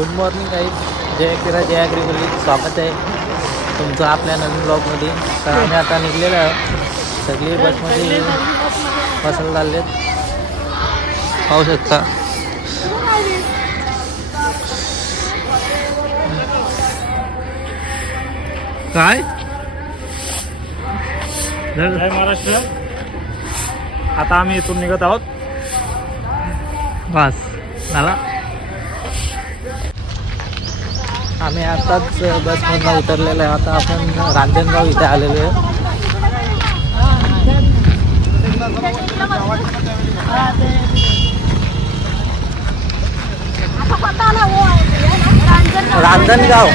Good morning guys, जय किरा जय agree. स्वागत आहे तुमचं आपल्या नवीन ब्लॉगमध्ये. तर आम्ही आता निघलेलो आहोत, सगळी बसमध्ये बसायला चाललेत, पाहू शकता. काय जय महाराष्ट्र. आता आम्ही इथून निघत आहोत. बस झाला. आम्ही आताच बसमधून उतरलेलो आहे. आता आपण रांजणगाव इथे आलेलो आहे. Ranjangaon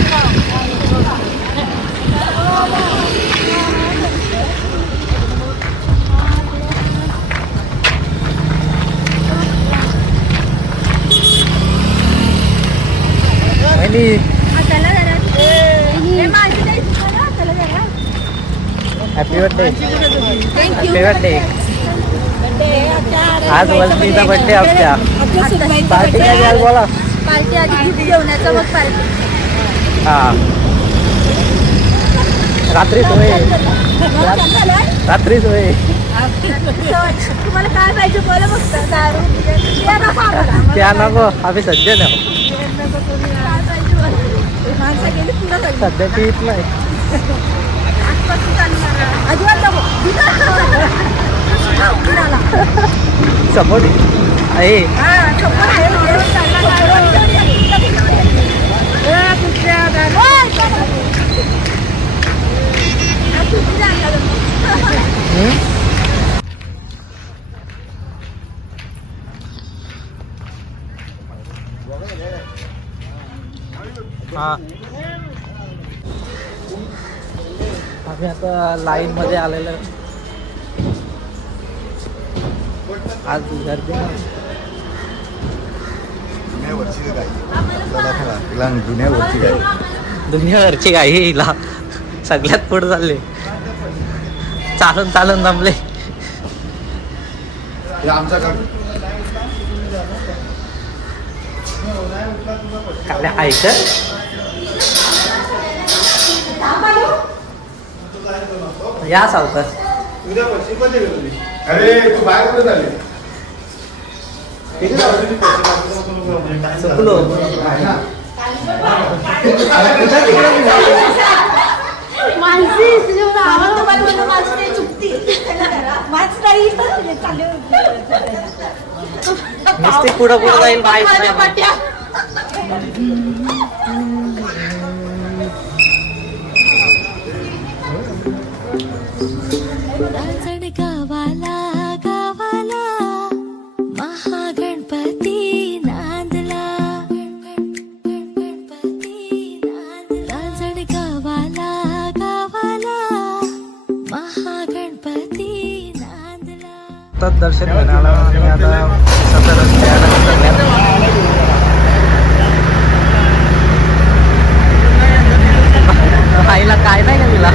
happy birthday. Happy birthday. आज वल्दीचा बर्थडे आपल्या. पार्टी काय द्याल बोला. पार्टी आधी गिफ्ट घेऊन मग पार्टी. हा रात्रीच होय, रात्रीच होय. तुम्हाला काय पाहिजे बोला. फक्त दारू त्या नको, आम्ही सध्या नाही, सध्या पीत नाही. समोर आहे. आम्ही आता लाईन मध्ये आलेलो. आज गर्दी दुनियावरची गाई हिला सगळ्यात पुढे चालले. चालून चालून दमले. काय ऐक या सावकाश. अरे तू बाहेर कुठे झाली? चुकलो. नुसती पुढं पुढं जाईल माहित नाही. गावाला गावाला महागणपती नांदला. रांजण गावाला गावाला महागणपती नांदला. तर दर्शन घेण्याला आणि आता सतत आईला काय नाही का तिला.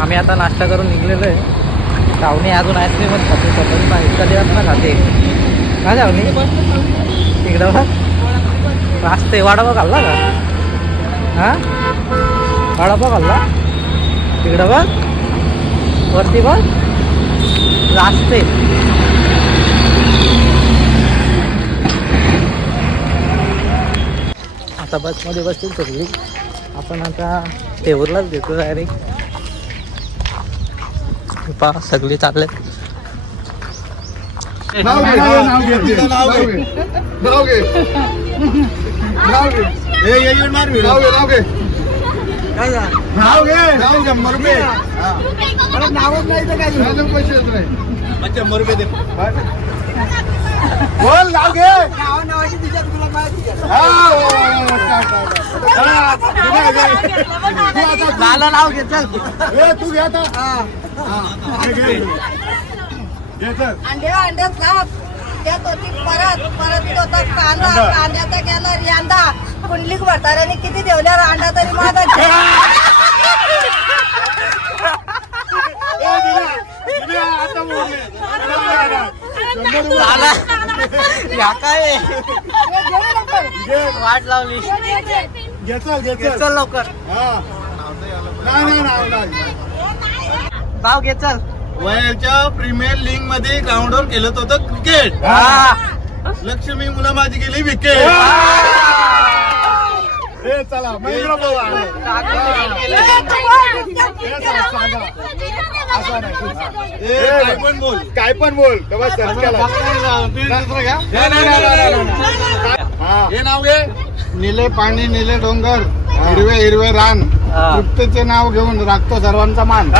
आम्ही आता नाश्ता करून निघलेलो आहे. चावणी अजून आईस्क्रीमच खाते, स्वतःची बाहेर कधी असता खाते का चावणी. तिकडं बघ रास्ते. वडापाव खाल्ला का? हा वडापाव खाल्ला. तिकडं बघ वरती बघ रास्ते. आता बसमध्ये बसतील सगळी. आपण आता तेवरलाच देतो डायरेक्ट. पहा सगळी चालले. बोल नाव घे. झालं नाव घे. चल तू घे आता. अंड्यात त्यात होती परत होता कांदा. कांद्याचा गेला यंदा कुंडलिक म्हाताऱ्याने किती ठेवल्यावर अंडा तरी माझा झाला. या काय वाट लावली. घे चल घे चल चल लवकर हा. नाही नाही नाही नाही नाव घे चल. वयाच्या प्रीमियर लीग मध्ये ग्राउंडवर खेळत होतं क्रिकेट. हा. लक्ष्मी मुला माझी गेली विकेट. हे चला महेंद्र भाऊ आले. काय पण बोल काय पण बोल हे नाव घे. निले पाणी निले डोंगर हिरवे हिरवे रान हा. तृप्तीचे नाव घेऊन राखतो सर्वांचा मान.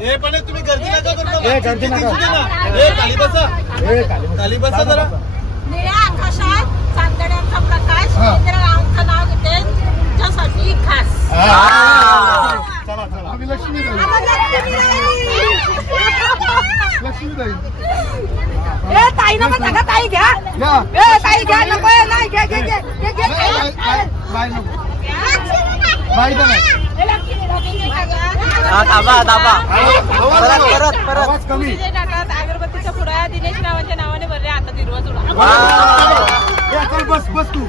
हे पण तुम्ही गर्दी नका करू खाली बसा जरा. निळ्या आकाशात चांदण्याचा प्रकाश मित्रांचं नाव घेते तुमच्यासाठी खास. चला चला आम्ही लक्ष्मी लक्ष्मी ताई नको सगळं ताई घ्या. ताई घ्या नको नाही घ्या घ्या घ्या दाबा दाबा परत परत आवाज कमी. अगरबत्तीच्या पुढ्या दिनेश रावांच्या नावाने भरले आता दिरवा तुला. बस बस तू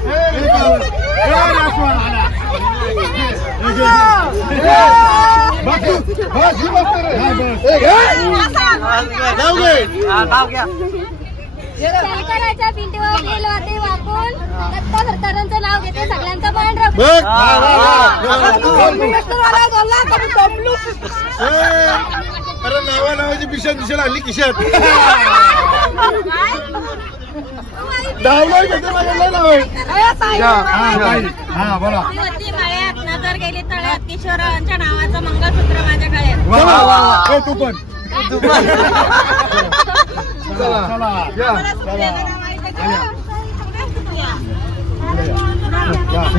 नाव घ्या. सरकाराच्या भिंतीवर गेलो होते वाकून दत्ता सरकारांचं नाव घेते सगळ्यांचं पान राखून. अरे नावा नावाची पिशात दिशेल हल्ली किशात हा बोला. मळ्यात नजर गेली तळ्यात किशोरांच्या नावाचं मंगळसूत्र माझ्या गळ्यात. तू पण चला चला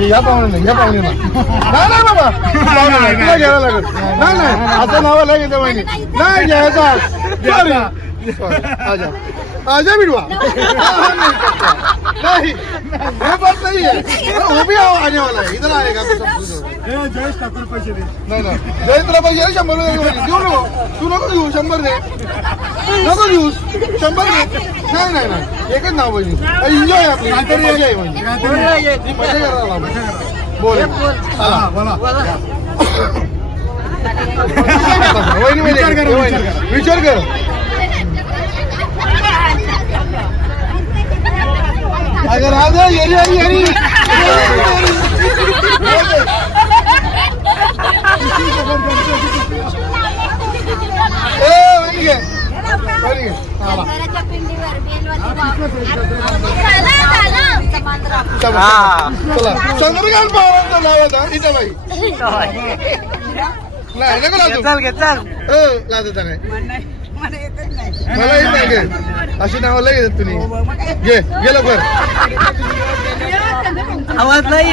या पाहुणे या पाहुणे नाही बाबा तुला घ्यायला लागत नाही नाही असं नावाला घेते वहिनी नाही घ्यायचा. आजा आजा बिडवा नाही हे बात नाही है वो भी आने वाला है. इधर आएगा जयेश ठाकूर पैसे दे. नाही नाही जयेश तुला पैसे 100 देऊ नको. तू नको देऊ 100 दे नको देऊ 100 दे. नाही नाही नाही एकच नाव पाहिजे. एन्जॉय आपली मजा आहे म्हणजे मजा करायला बोल बोला विचार कर. अगर राजा येरी येरी येरी चंद्रकांत पवारांचं नाव होता इटाबाई. नाही नको लाजू. चल घे चल. लाजता काय मला येत नाही घे अशी नावं लय येतात तुम्ही. घे गेलं कर आवाज नाही.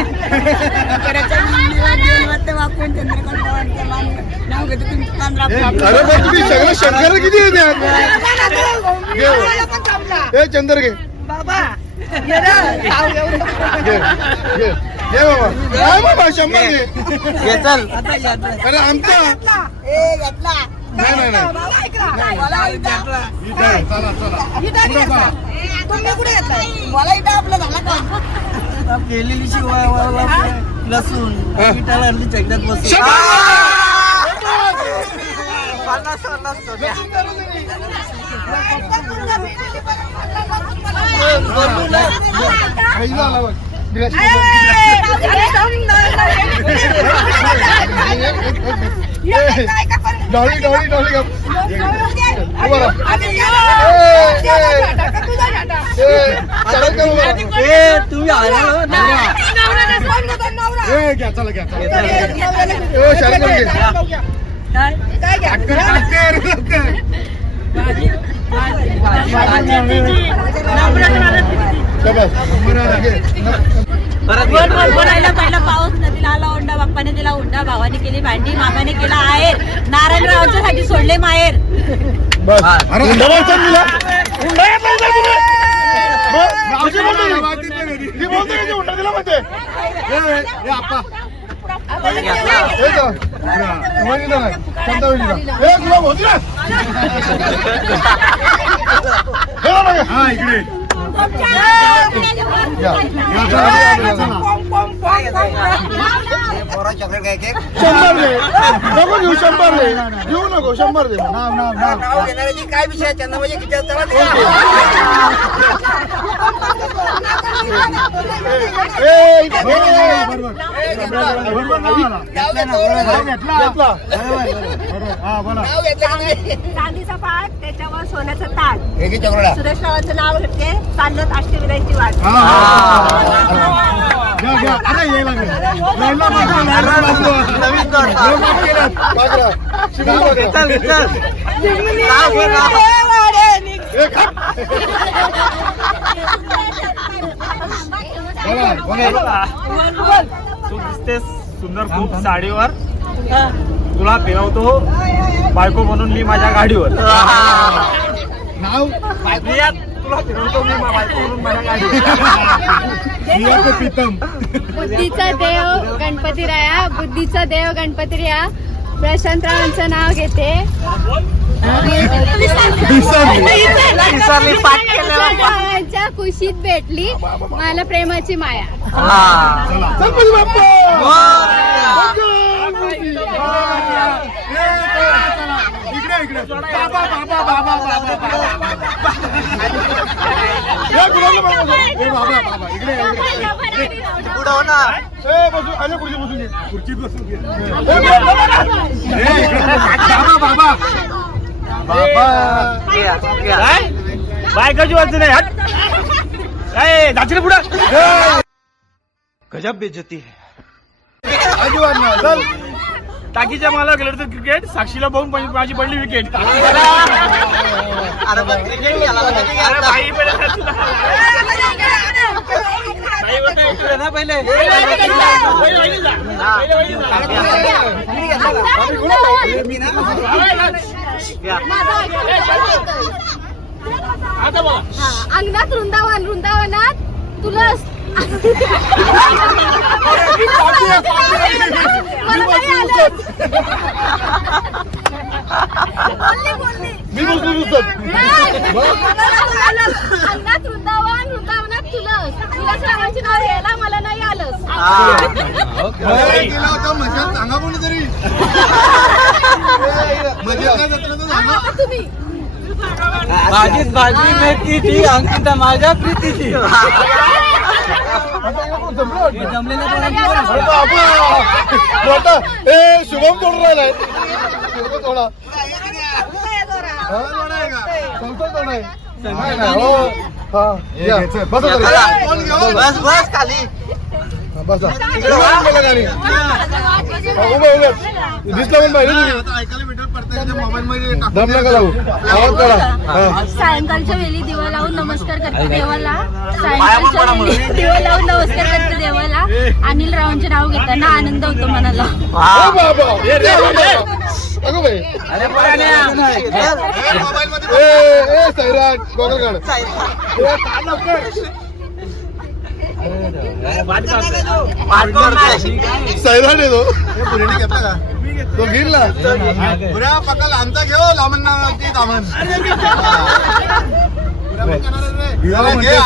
अरे पण तुम्ही सगळं शंकर किती येते हे चंद्र घे घे घे घे बाबा काय बाबा 100 घे घे चल. अरे आमचा नाही नाही नाही मला इथं आपलं झालं का केलेली शिवाय लसूण पिठाला चकड्यात बसून 50 सोन्या. डॉली डॉली डॉली तुम्ही आला घ्या चला घ्या बोलायला पहिला पाऊस नदीला आला हुंडा बाप्पाने दिला हुंडा भावाने केली भांडी मामाने केला आहेर नारायणरावच्या साठी सोडले माहेर. बस अरे हुंडा म्हणते हे आप्पा हे जा. वहिनीला नाही, शांता वहिनीला. हे गुलाब होती ना. हे बघा. हा इकडे या. शंभर दे नको घेऊ, 100 दे घेऊ नको, 100 दे. काय विषय त्यांना म्हणजे चांदीचा पाठ त्याच्यावर सोन्याचं ताट. सुरेश रावांचं नाव घेते, चालत अष्टविनायकची वाट. तू दिसतेस सुंदर खूप साडीवर, तुला फिरवतो बायको म्हणून मी माझ्या गाडीवर. नाव प्रिया, तुला फिरवतो मी बायको म्हणून माझ्या गाडीवर. प्रीतम. बुद्धीचा देव गणपतीराया, बुद्धीचा देव गणपतीराया. प्रशांतरावांचं नाव घेते. प्रशांतरावांच्या कुशीत भेटली मला प्रेमाची माया. गणपती बाप्पा. इकडे बाबा बाबा बाबा बाबा या गुलाबला बाबा. ए बाबा बाबा इकडे पुढं हो ना. ए बसू, आले खुर्ची बसून घे. खुर्चीत बसून घे. बाबा बाबा बाबा. काय बायकाची वाजते नाही. हट काय जातील पुढं. गजब बेइज्जती है. अजिबात नाही. चल टाकीच्या मला गेलं तर क्रिकेट, साक्षीला बघून माझी पडली विकेट. अरे मग क्रिकेट खेळायला पाहिजे की आता. बाई पहिले ना पहिले अंगणात वृंदावन, वृंदावनात तुलस. मी बसलो नुसतं. अंगणात वृंदावन, वृंदावनात तुलस. तुलस रावांची नाव घ्यायला मला नाही आलंच. गेला होता मजात, सांगा कोणीतरी. मजेत नाही जातलं तर सांगा. तुम्ही भाजीत भाजी मेथी ती अंकिता माझ्या प्रीतीची. अरे बाबा मोठा. ए शुभम तोडून राहिलाय. शुभम तोडा. चौथा तोडा आहे. नाही, नाही. हो. हा. या. बसा तरी. बस बस खाली. बसा. इकडे वळून बोला गाडी. उभं उभं. दिसलं पण पाहिजे दम नका लावू. आवाज करा. हा. सायंकाळच्या वेळी दिवा लावून नमस्कार करते देवाला. सायंकाळच्या वेळी दिवा लावून नमस्कार करते देवाला. अनिल रावांचे नाव घेताना आनंद होतो मनाला. ओ बाबा. अगं बाई. ए सैराट गॉगल काढ. सैराट आहे तो. घेतला का तो गिरला. पुऱ्या पकाल आमचा घेऊ लांबणा ती दामन.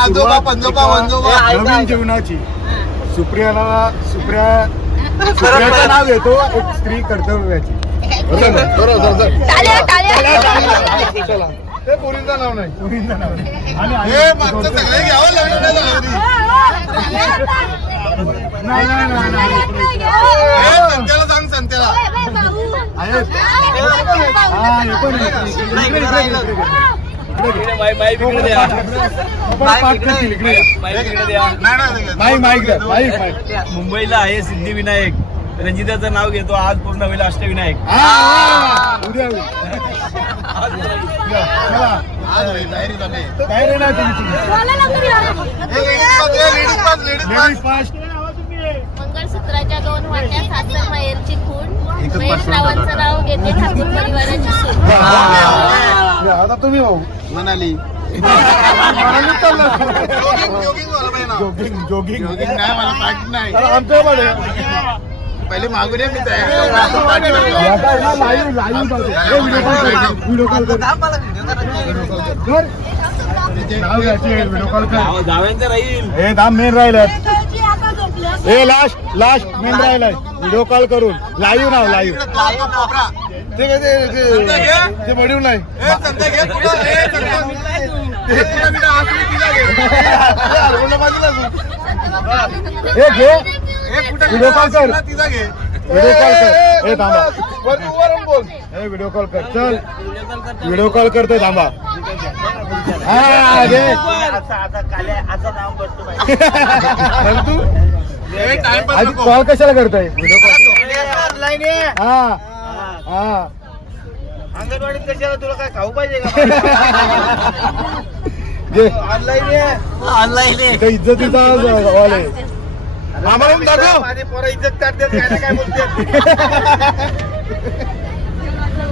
आजोबा पंजोबा वंजोबा. नवीन जीवनाची सुप्रियाचं नाव घेतो एक स्त्री कर्तव्याची. चला ते पोरींचं नाव नाही. हे मागचं सगळे घ्यावं लागलं. संत्याला सांग संत्याला. मुंबईला आहे सिद्धिविनायक. रंजिताचं नाव घेतो आज पूर्ण होईल अष्टविनायक. उद्या मंगळसूत्राच्या 2 वाट्या, सासर माहेरची खूण. महेश रावांचं नाव घेते ठाकूर परिवाराची सून. आता तुम्ही भाऊ मनाली मनालीत चालला. जोगिंग जोगिंग नाही मला पाठी नाही आमच्याकडे पहिले मागून ये मी तयार व्हिडिओ कॉल कर. नाव घ्यायची व्हिडिओ कॉल कर. जावयांचं राहील हे दाम मेन राहिलं. हे लास्ट मेन राहिलाय. व्हिडिओ कॉल करून लाईव्ह नाव लाईव्ह ते बडीव नाही. हे घे व्हिडिओ कॉल कर. व्हिडिओ कॉल कर. हे थांबा बोल. हे व्हिडिओ कॉल कर. चल व्हिडिओ कॉल करतोय थांबा. हा घे तू आधी कॉल कशाला करतोय व्हिडिओ कॉल. हा हा अंगणवाडीत कशाला तुला काय खाऊ पाहिजे का घे. ऑनलाईन इथं इज्जतीचा सवाल आहे. आम्हाला दाखव. माझे पोरं इज्जत काढतात काय बोलते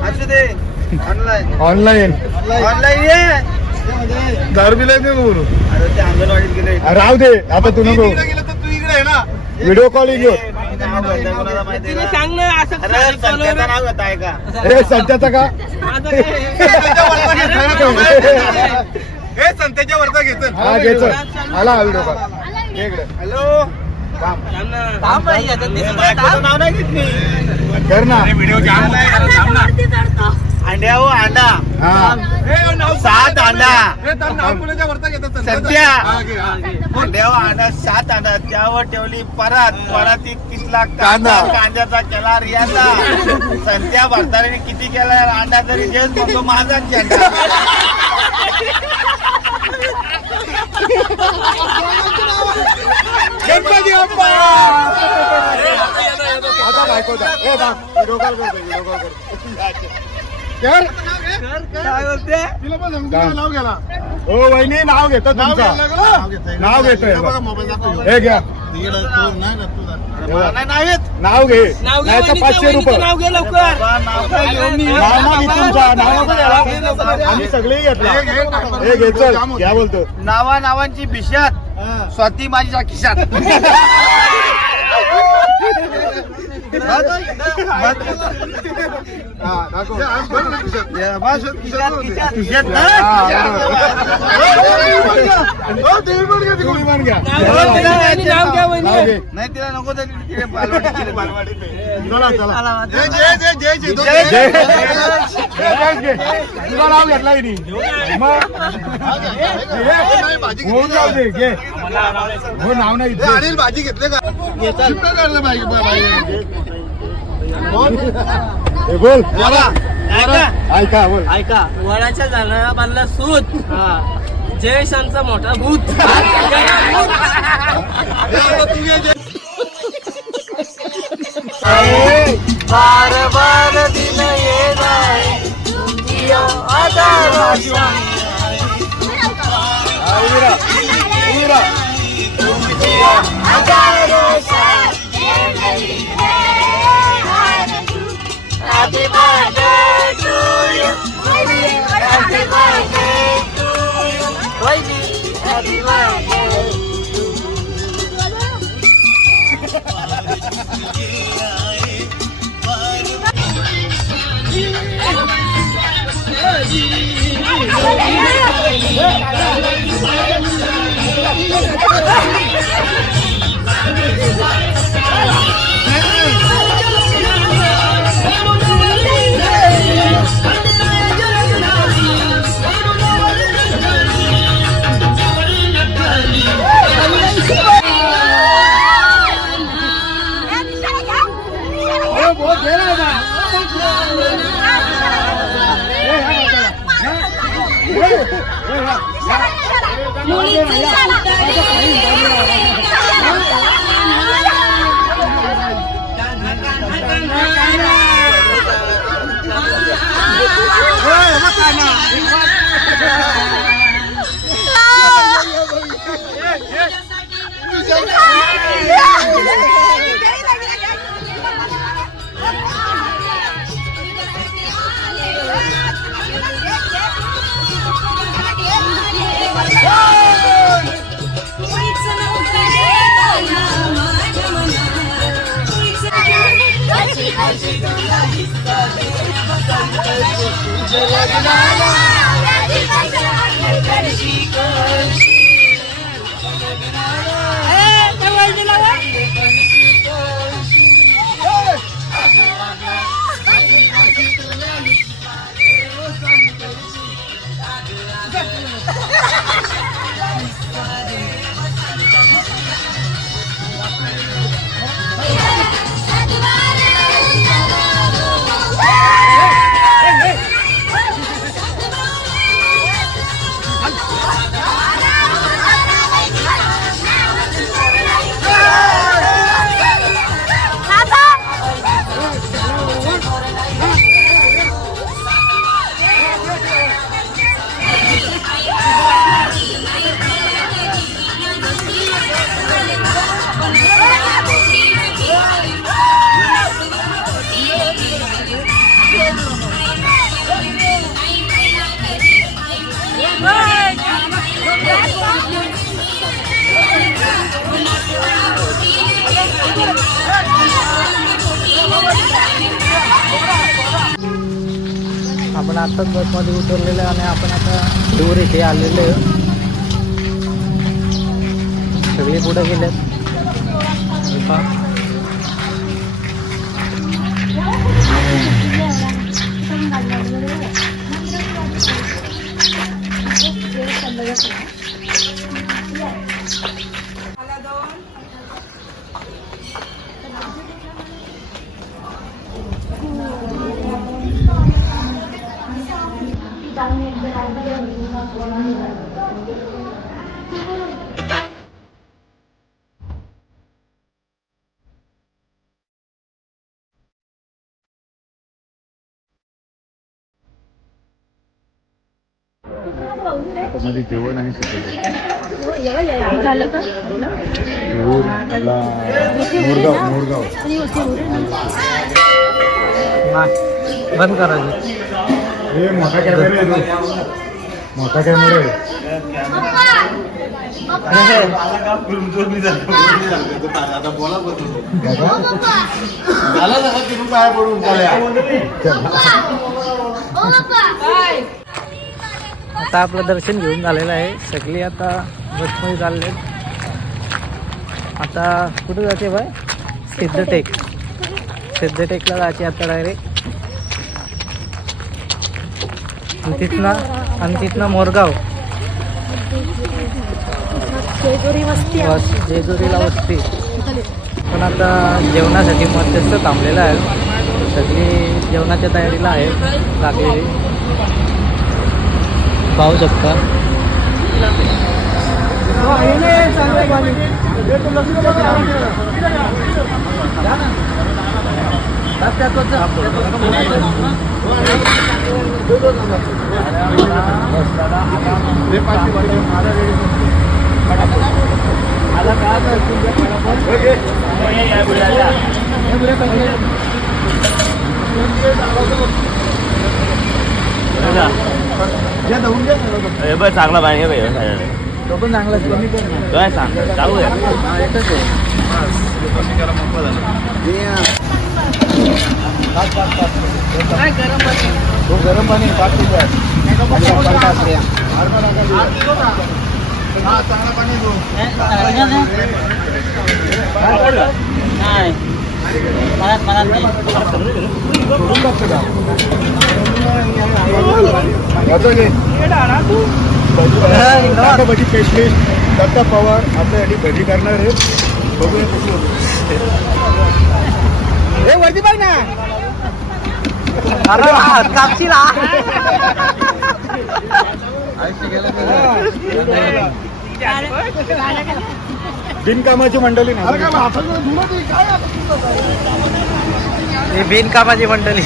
असू दे ऑनलाईन ऑनलाईन ये दारूबिला नाही बोलू. आता ते अंगणवाडीत गेले राहू दे आता तू नको. गेलं तर तू इकडे आहे ना व्हिडिओ कॉल घेऊ. सांग ना असं संख्याचं नाव घेत आहे का हे सध्याचा का हे संत्याच्या वरचा घेत हा घे चल. आला व्हिडिओ कॉल. हॅलो थांब बाई, आता ते बायकोचं नाव नाही घेतली कर ना. व्हिडिओ अंड्या हो अंडा हा 7 अंडा वरचा घेतात. संत्या अंड्या हो अंडा 7 अंडा त्यावर ठेवली परातीत किसला कांदा कांद्याचा केला रियाचा संत्या भरताने किती केला अंडा तरी जेच म्हणतो माझाच झेंडा गणपती बाप्पा आता बायकोचा. हे बघ व्हिडिओ कॉल करतो. व्हिडिओ कॉल करतो. कर. काय बोलते तिला पण सांगतो नाव घ्याला. हो वहिनी नाव घेतो तुमचं. नाव घेतोय. हे घ्या मला नाही येत नाव घे. नाव घे, नाही तर वहिनीचं, 500 वहिनीचं रुपये. नाव घे लवकर. नाव ना घे तुमचा. नाव नको घ्यायला. आम्ही सगळेही घेतला. हे घे चल. घ्या बोलतो. नावांची भिशात स्वाती माझ्या खिशात हा दाखव. खिशात ना? तुम्ही पण घ्या. आणि नाव घ्या वहिनी. नाव घे. नाही तिला नको तरी तिकडे बालवाडीत चला चला. जय घे. तुला नाव घेतला की नाही? मग होऊन जाऊ दे. घे. हो नाव नाही. अनिल भाजी घेतले का हे बोल. बोला ऐका बोल. ऐका वडाच्या झाडाला बांधला सूत जयशांचा मोठा भूत बार बार दिन येणार Happy birthday to you. Happy birthday to you. Happy birthday. आपण आत्ताच बसमध्ये उतरलेलो आणि आपण आता दूर इथे आलेलो आहे. सगळे पुढे गेलेत. मध्ये जेवण आहे मोरगाव बंद करायचं. हे मोठा कॅमेरा आहे. मोठा कॅमेरा आहे. आता आपलं दर्शन घेऊन झालेलं आहे. सगळी आता बसमध्ये चालले. आता कुठे जाते बाय? सिद्धटेक. सिद्धटेकला जायचे आता डायरेक्ट. आणि तिथनं मोरगाव, जेजुरीला वस्ती. पण आता जेवणासाठी मध्यस्थ थांबलेलं आहे. सगळी जेवणाच्या तयारीला आहे लागलेली. पाहू शकता. चांगला पाणी तो पण चांगला काय सांग चालू आहे. गरम पाणी 5 रुपये. चांगला पाणी दो. भजी स्पेशलिस्ट दत्ता पवार आपल्यासाठी भजी करणार आहे. बघूया कशी होते. वरती बघ ना. अरे कापशील. बिनकामाची मंडळी ना. ही बिनकामाची मंडळी.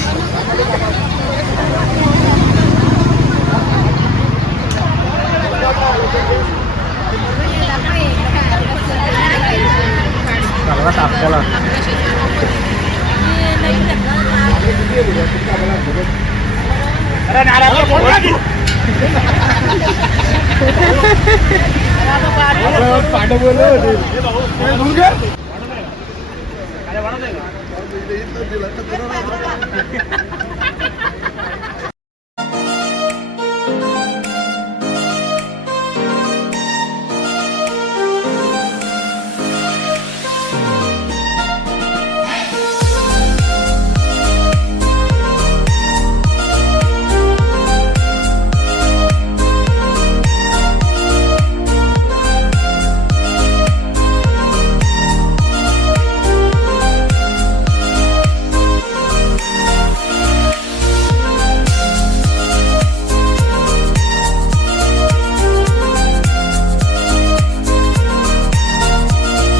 आपल्याला पाठ बोलले होते. दिला